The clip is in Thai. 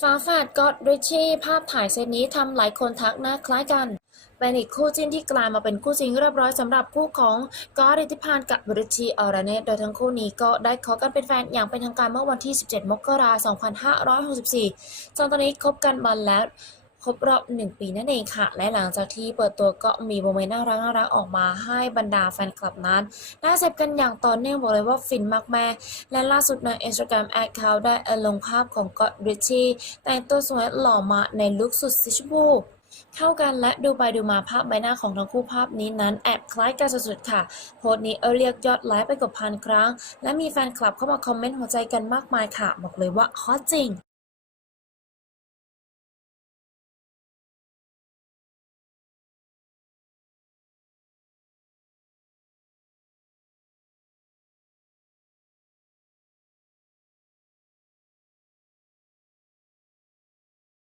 ฝาแฝดก็อดริชชี่ภาพถ่ายเซตนี้ทำหลายคนทักหน้าคล้ายกัน เป็นอีกคู่จิ้นที่กลายมาเป็นคู่จริงเรียบร้อยสำหรับคู่ของก็อดอิทธิพานกับบริชีออราเนตโดยทั้งคู่นี้ก็ได้ขอกันเป็นแฟนอย่างเป็นทางการเมื่อวันที่ 17 มกราคม 2564 จนตอนนี้คบกันมาแล้ว ครบรอบหนึ่งปีนั่นเองค่ะ และหลังจากที่เปิดตัวก็มีโมเมนต์น่ารักน่ารักๆออกมาให้บรรดาแฟนคลับนั้นน่าเสพกันอย่างต่อเนื่องบอกเลยว่าฟินมากแม่และล่าสุดใน Instagram Account ได้ลงภาพของก็อดริชชี่แต่งตัวสวยหล่อมาในลุคสุดสีชมพูเข้ากันและดูไปดูมาภาพใบหน้าของทั้งคู่ภาพนี้นั้นแอบคล้ายกันสุดๆค่ะ โพสต์นี้เออเรียกยอดไลค์ไปกว่าพันครั้ง และมีแฟนคลับเข้ามาคอมเมนต์หัวใจกันมากมายค่ะ บอกเลยว่าฮอตจริง